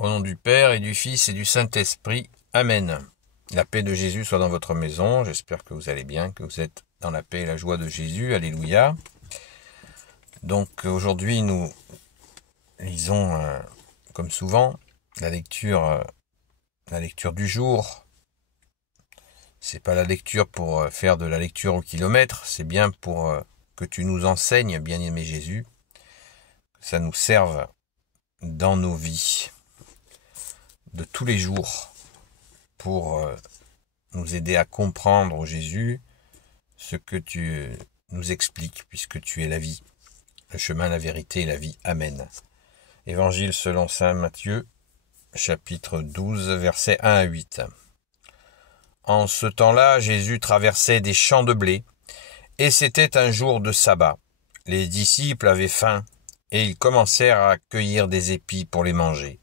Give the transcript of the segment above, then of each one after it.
Au nom du Père et du Fils et du Saint-Esprit. Amen. La paix de Jésus soit dans votre maison. J'espère que vous allez bien, que vous êtes dans la paix et la joie de Jésus. Alléluia. Donc aujourd'hui, nous lisons, comme souvent, la lecture du jour. C'est pas la lecture pour faire de la lecture au kilomètre, c'est bien pour que tu nous enseignes, bien-aimé Jésus, que ça nous serve dans nos vies de tous les jours pour nous aider à comprendre, Jésus, ce que tu nous expliques, puisque tu es la vie, le chemin, la vérité et la vie. Amen. Évangile selon saint Matthieu, chapitre 12, versets 1 à 8. En ce temps-là, Jésus traversait des champs de blé, et c'était un jour de sabbat. Les disciples avaient faim, et ils commencèrent à cueillir des épis pour les manger.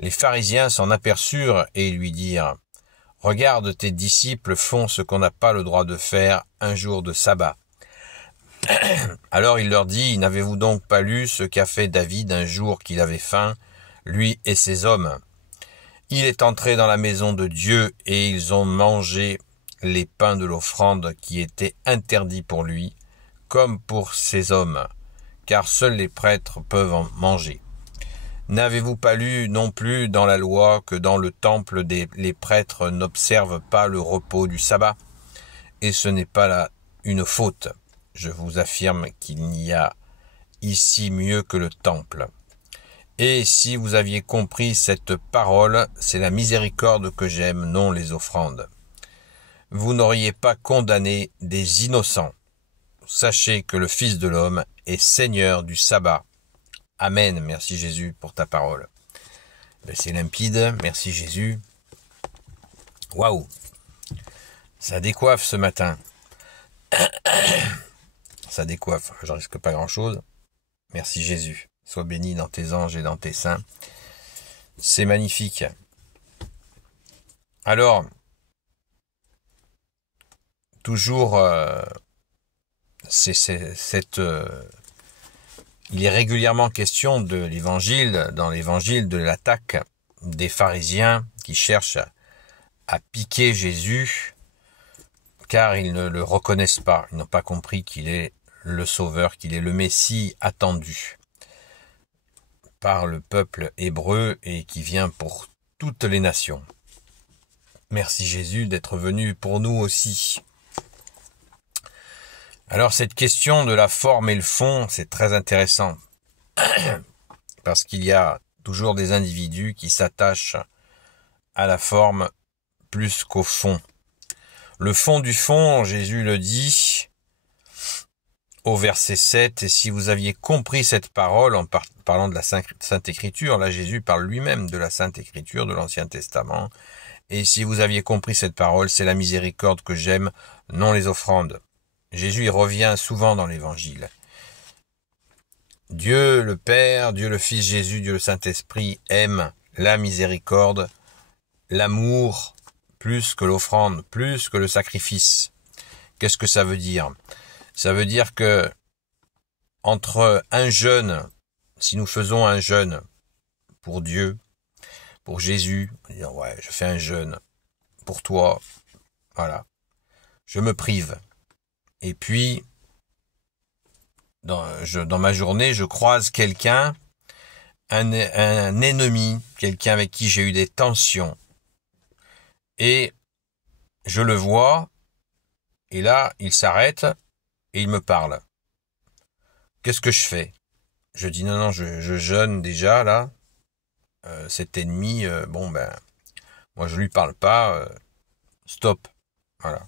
Les pharisiens s'en aperçurent et lui dirent : « Regarde, tes disciples font ce qu'on n'a pas le droit de faire un jour de sabbat. » Alors il leur dit : « N'avez-vous donc pas lu ce qu'a fait David un jour qu'il avait faim, lui et ses hommes ? Il est entré dans la maison de Dieu et ils ont mangé les pains de l'offrande qui étaient interdits pour lui, comme pour ses hommes, car seuls les prêtres peuvent en manger. N'avez-vous pas lu non plus dans la loi que dans le temple les prêtres n'observent pas le repos du sabbat ? Et ce n'est pas là une faute. Je vous affirme qu'il n'y a ici mieux que le temple. Et si vous aviez compris cette parole, c'est la miséricorde que j'aime, non les offrandes. Vous n'auriez pas condamné des innocents. Sachez que le Fils de l'homme est Seigneur du sabbat. Amen. Merci Jésus pour ta parole. C'est limpide. Merci Jésus. Waouh. Ça décoiffe ce matin. Ça décoiffe. J'en risque pas grand-chose. Merci Jésus. Sois béni dans tes anges et dans tes saints. C'est magnifique. Alors, toujours, il est régulièrement question de l'évangile, dans l'évangile, de l'attaque des pharisiens qui cherchent à piquer Jésus, car ils ne le reconnaissent pas. Ils n'ont pas compris qu'il est le Sauveur, qu'il est le Messie attendu par le peuple hébreu et qui vient pour toutes les nations. Merci Jésus d'être venu pour nous aussi. Alors cette question de la forme et le fond, c'est très intéressant. Parce qu'il y a toujours des individus qui s'attachent à la forme plus qu'au fond. Le fond du fond, Jésus le dit au verset 7, « Et si vous aviez compris cette parole, en parlant de la Sainte Écriture, là Jésus parle lui-même de la Sainte Écriture, de l'Ancien Testament, et si vous aviez compris cette parole, c'est la miséricorde que j'aime, non les offrandes. » Jésus y revient souvent dans l'Évangile. Dieu le Père, Dieu le Fils Jésus, Dieu le Saint-Esprit aime la miséricorde, l'amour, plus que l'offrande, plus que le sacrifice. Qu'est-ce que ça veut dire ? Ça veut dire que entre un jeûne, si nous faisons un jeûne pour Dieu, pour Jésus, dire ouais, je fais un jeûne pour toi, voilà, je me prive. Et puis, dans ma journée, je croise quelqu'un, un ennemi, quelqu'un avec qui j'ai eu des tensions, et je le vois, et là, il s'arrête, et il me parle. Qu'est-ce que je fais ? Je dis non, je jeûne déjà, là. Cet ennemi, moi je lui parle pas, stop. Voilà.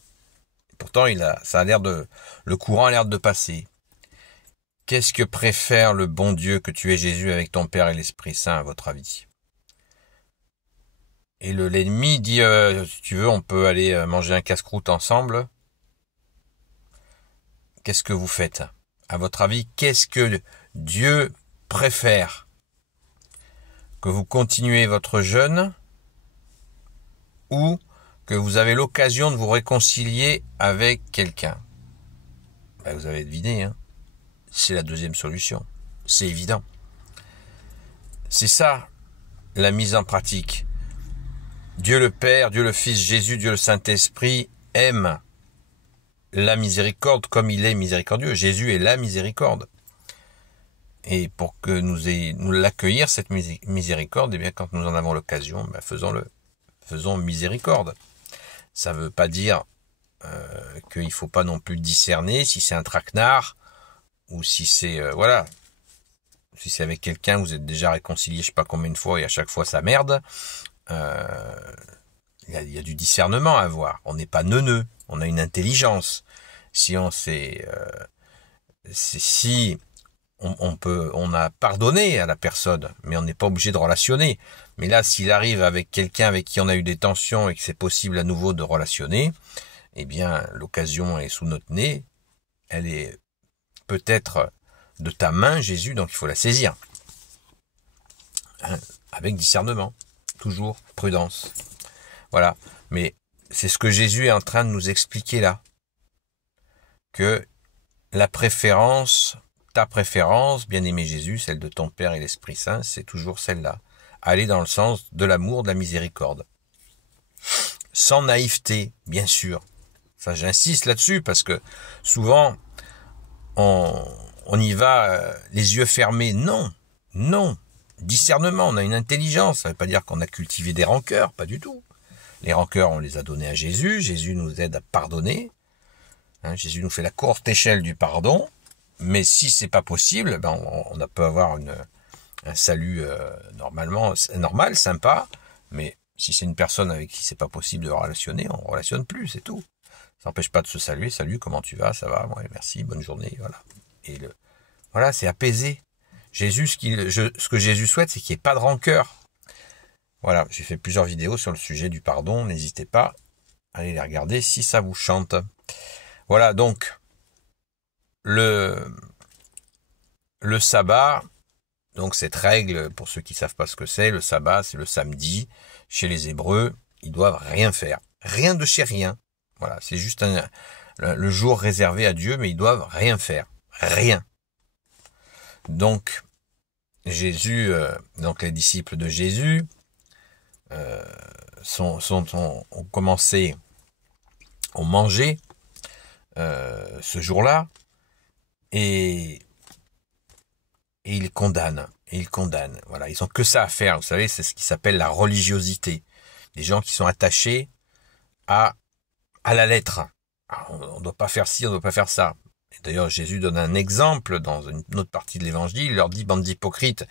Et pourtant, le courant a l'air de passer. Qu'est-ce que préfère le bon Dieu que tu es Jésus avec ton Père et l'Esprit Saint, à votre avis ? Et l'ennemi dit, si tu veux, on peut aller manger un casse-croûte ensemble. Qu'est-ce que vous faites ? À votre avis, qu'est-ce que Dieu préfère ? Que vous continuez votre jeûne ou que vous avez l'occasion de vous réconcilier avec quelqu'un ? Vous avez deviné, hein ? C'est la deuxième solution. C'est évident. C'est ça la mise en pratique. Dieu le Père, Dieu le Fils, Jésus, Dieu le Saint-Esprit aime la miséricorde comme il est miséricordieux. Jésus est la miséricorde. Et pour que nous l'accueillir, cette miséricorde, eh bien, quand nous en avons l'occasion, ben faisons miséricorde. Ça ne veut pas dire qu'il ne faut pas non plus discerner si c'est un traquenard ou si c'est si c'est avec quelqu'un, vous êtes déjà réconcilié je sais pas combien de fois et à chaque fois ça merde. Il y a du discernement à avoir. On n'est pas neuneux, on a une intelligence. Si on on a pardonné à la personne, mais on n'est pas obligé de relationner. Mais là, s'il arrive avec quelqu'un avec qui on a eu des tensions et que c'est possible à nouveau de relationner, eh bien, l'occasion est sous notre nez. Elle est peut-être de ta main, Jésus, donc il faut la saisir. Avec discernement. Toujours prudence. Voilà. Mais c'est ce que Jésus est en train de nous expliquer là. Que la préférence, ta préférence, bien-aimé Jésus, celle de ton Père et l'Esprit Saint, c'est toujours celle-là. Aller dans le sens de l'amour, de la miséricorde. Sans naïveté, bien sûr. Ça, j'insiste là-dessus parce que souvent, on y va les yeux fermés. Non, non. Discernement, on a une intelligence. Ça ne veut pas dire qu'on a cultivé des rancœurs, pas du tout. Les rancœurs, on les a données à Jésus. Jésus nous aide à pardonner. Jésus nous fait la courte échelle du pardon. Mais si c'est pas possible, ben on peut avoir un salut normal, sympa. Mais si c'est une personne avec qui c'est pas possible de relationner, on relationne plus, c'est tout. Ça n'empêche pas de se saluer. Salut, comment tu vas? Ça va? Ouais, merci, bonne journée. Voilà. Et voilà, c'est apaisé. Jésus, ce que Jésus souhaite, c'est qu'il n'y ait pas de rancœur. Voilà, j'ai fait plusieurs vidéos sur le sujet du pardon. N'hésitez pas à aller les regarder si ça vous chante. Voilà, donc, le sabbat, donc cette règle, pour ceux qui ne savent pas ce que c'est, le sabbat, c'est le samedi. Chez les Hébreux, ils doivent rien faire. Rien de chez rien. Voilà, c'est juste le jour réservé à Dieu, mais ils doivent rien faire. Rien. Donc, Jésus, donc les disciples de Jésus ont commencé, ont mangé ce jour-là et ils condamnent. Et ils condamnent. Voilà, ils ont que ça à faire. Vous savez, c'est ce qui s'appelle la religiosité. Des gens qui sont attachés à la lettre. On ne doit pas faire ci, on ne doit pas faire ça. D'ailleurs, Jésus donne un exemple dans une autre partie de l'évangile. Il leur dit, bande d'hypocrites,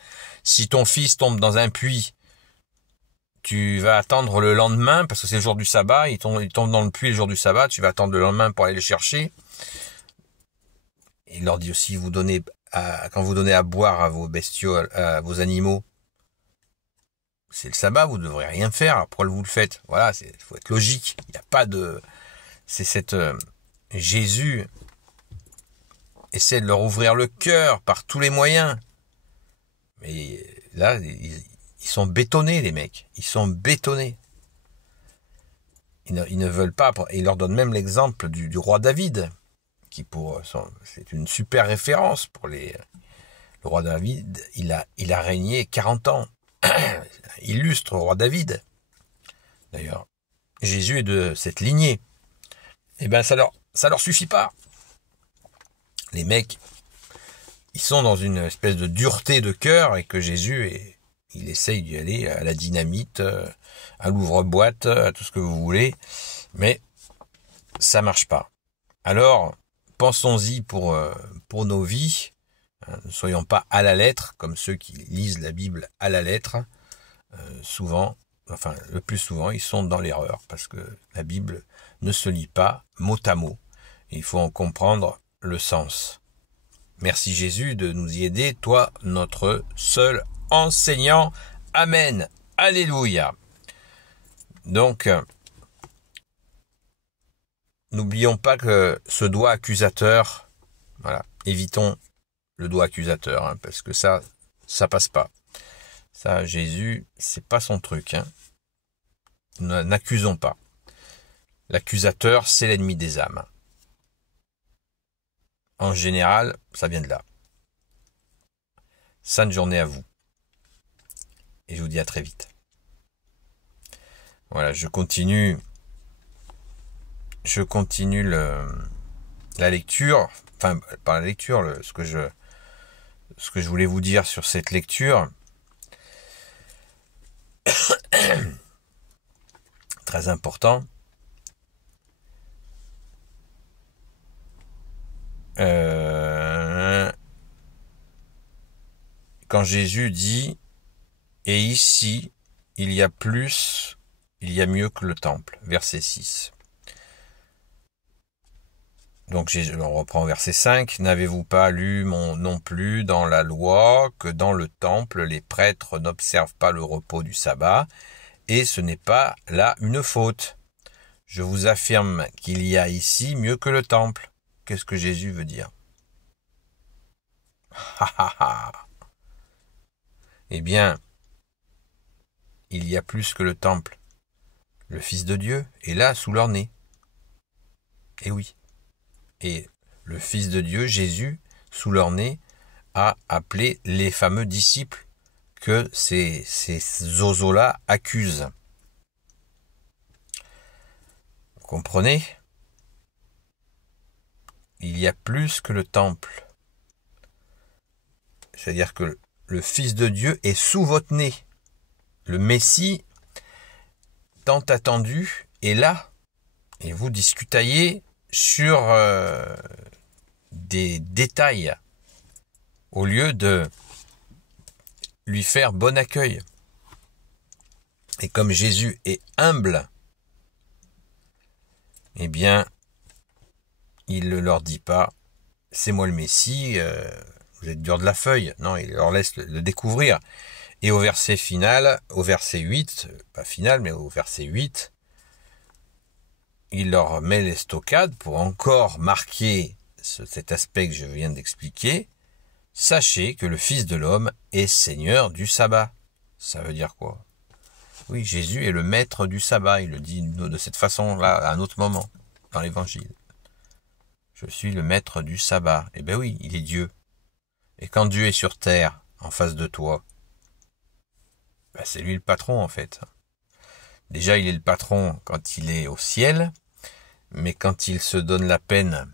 si ton fils tombe dans un puits, tu vas attendre le lendemain, parce que c'est le jour du sabbat, il tombe dans le puits le jour du sabbat, tu vas attendre le lendemain pour aller le chercher. Il leur dit aussi, quand vous donnez à boire à vos bestiaux, à vos animaux, c'est le sabbat, vous ne devrez rien faire, pourquoi vous le faites? Voilà, il faut être logique. Il n'y a pas de... C'est cette... Jésus essaie de leur ouvrir le cœur par tous les moyens. Mais là, ils sont bétonnés, les mecs. Ils sont bétonnés. Ils ne veulent pas... Et il leur donne même l'exemple du roi David, qui c'est une super référence pour le roi David. Il a régné 40 ans. Illustre roi David. D'ailleurs, Jésus est de cette lignée. Eh ben, ça leur suffit pas. Les mecs, ils sont dans une espèce de dureté de cœur et que Jésus, il essaye d'y aller à la dynamite, à l'ouvre-boîte, à tout ce que vous voulez, mais ça marche pas. Alors, pensons-y pour nos vies. Ne soyons pas à la lettre, comme ceux qui lisent la Bible à la lettre. Le plus souvent, ils sont dans l'erreur, parce que la Bible ne se lit pas mot à mot. Il faut en comprendre le sens. Merci Jésus de nous y aider, toi, notre seul enseignant. Amen. Alléluia. Donc, n'oublions pas que ce doigt accusateur, voilà, évitons le doigt accusateur, parce que ça passe pas. Ça, Jésus, c'est pas son truc. N'accusons pas. L'accusateur, c'est l'ennemi des âmes. En général, ça vient de là. Sainte journée à vous. et je vous dis à très vite. Voilà, je continue la lecture, enfin pas la lecture, ce que je voulais vous dire sur cette lecture. Très important. Quand Jésus dit « Et ici, il y a mieux que le temple », verset 6. Donc on reprend au verset 5. « N'avez-vous pas lu non plus dans la loi que dans le temple, les prêtres n'observent pas le repos du sabbat, et ce n'est pas là une faute. Je vous affirme qu'il y a ici mieux que le temple. » Qu'est-ce que Jésus veut dire? Eh bien, il y a plus que le temple. Le Fils de Dieu est là sous leur nez. Eh oui. Et le Fils de Dieu, Jésus, sous leur nez, a appelé les fameux disciples que ces zozos-là accusent. Vous comprenez? Il y a plus que le temple. C'est-à-dire que le Fils de Dieu est sous votre nez. Le Messie, tant attendu, est là. Et vous discutaillez sur des détails au lieu de lui faire bon accueil. Et comme Jésus est humble, eh bien, il ne leur dit pas « c'est moi le Messie, vous êtes dur de la feuille ». Non, il leur laisse le découvrir. Et au verset final, au verset 8, pas final, mais au verset 8, il leur met l'estocade pour encore marquer cet aspect que je viens d'expliquer. Sachez que le Fils de l'homme est Seigneur du sabbat. Ça veut dire quoi? Oui, Jésus est le maître du sabbat. Il le dit de cette façon-là à un autre moment dans l'évangile. Je suis le maître du sabbat. Eh bien oui, il est Dieu. Et quand Dieu est sur terre, en face de toi, ben c'est lui le patron en fait. Déjà, il est le patron quand il est au ciel, mais quand il se donne la peine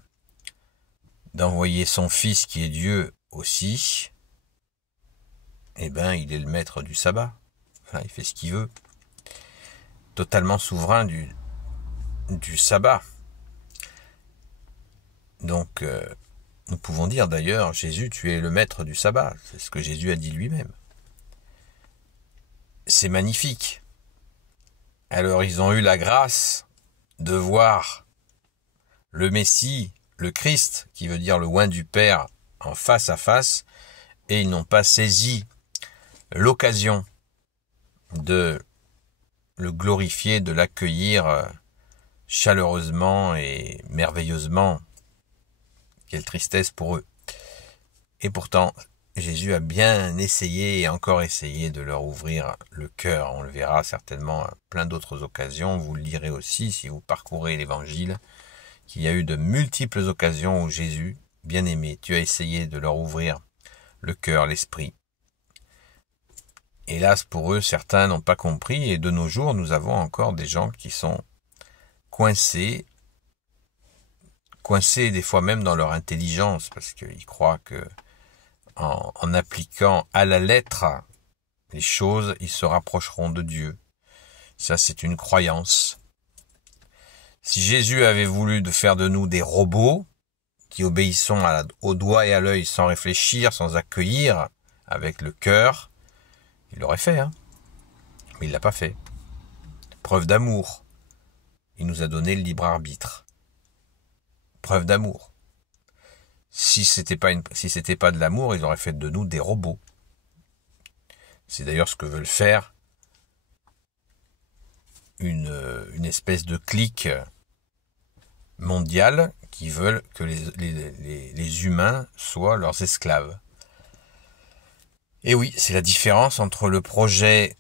d'envoyer son Fils qui est Dieu aussi, eh ben, il est le maître du sabbat. Enfin, il fait ce qu'il veut. Totalement souverain du sabbat. Donc, nous pouvons dire d'ailleurs, Jésus, tu es le maître du sabbat. C'est ce que Jésus a dit lui-même. C'est magnifique. Alors, ils ont eu la grâce de voir le Messie, le Christ, qui veut dire le oint du Père, en face à face, et ils n'ont pas saisi l'occasion de le glorifier, de l'accueillir chaleureusement et merveilleusement. Quelle tristesse pour eux. Et pourtant, Jésus a bien essayé et encore essayé de leur ouvrir le cœur. On le verra certainement à plein d'autres occasions. Vous le lirez aussi si vous parcourez l'Évangile, qu'il y a eu de multiples occasions où Jésus, bien-aimé, tu as essayé de leur ouvrir le cœur, l'esprit. Hélas, pour eux, certains n'ont pas compris et de nos jours, nous avons encore des gens qui sont coincés des fois même dans leur intelligence, parce qu'ils croient que en appliquant à la lettre les choses, ils se rapprocheront de Dieu. Ça, c'est une croyance. Si Jésus avait voulu de faire de nous des robots qui obéissons au doigt et à l'œil sans réfléchir, sans accueillir avec le cœur, il l'aurait fait, hein. Mais il l'a pas fait. Preuve d'amour. Il nous a donné le libre arbitre. Preuve d'amour. Si c'était pas de l'amour, ils auraient fait de nous des robots. C'est d'ailleurs ce que veulent faire une espèce de clique mondiale qui veulent que les humains soient leurs esclaves. Et oui, c'est la différence entre le projet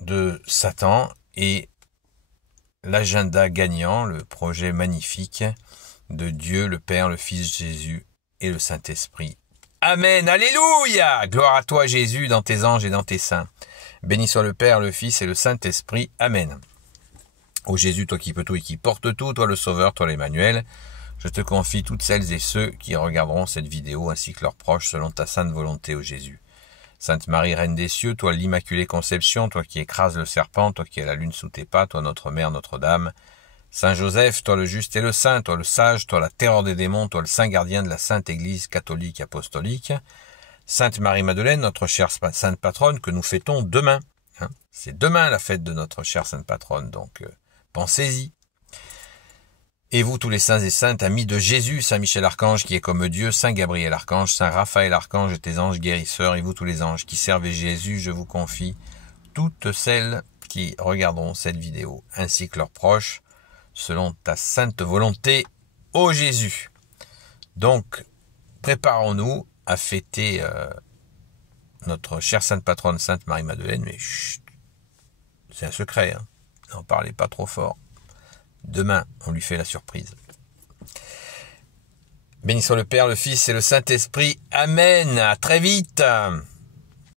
de Satan et l'agenda gagnant, le projet magnifique de Dieu, le Père, le Fils Jésus et le Saint-Esprit. Amen, alléluia! Gloire à toi Jésus dans tes anges et dans tes saints. Béni soit le Père, le Fils et le Saint-Esprit. Amen. Ô Jésus, toi qui peux tout et qui portes tout, toi le Sauveur, toi l'Emmanuel, je te confie toutes celles et ceux qui regarderont cette vidéo ainsi que leurs proches selon ta sainte volonté, ô Jésus. Sainte Marie, Reine des cieux, toi l'Immaculée Conception, toi qui écrases le serpent, toi qui as la lune sous tes pas, toi notre Mère Notre-Dame. Saint Joseph, toi le juste et le saint, toi le sage, toi la terreur des démons, toi le saint gardien de la Sainte Église catholique apostolique. Sainte Marie-Madeleine, notre chère sainte patronne que nous fêtons demain. C'est demain la fête de notre chère sainte patronne, donc pensez-y. Et vous tous les saints et saintes, amis de Jésus, Saint Michel Archange qui est comme Dieu, Saint Gabriel Archange, Saint Raphaël Archange et tes anges guérisseurs, et vous tous les anges qui servez Jésus, je vous confie toutes celles qui regarderont cette vidéo, ainsi que leurs proches, selon ta sainte volonté, ô Jésus. Donc, préparons-nous à fêter notre chère sainte patronne, Sainte Marie-Madeleine, mais chut, c'est un secret, n'en parlez pas trop fort. Demain, on lui fait la surprise. Béni soit le Père, le Fils et le Saint-Esprit. Amen. À très vite.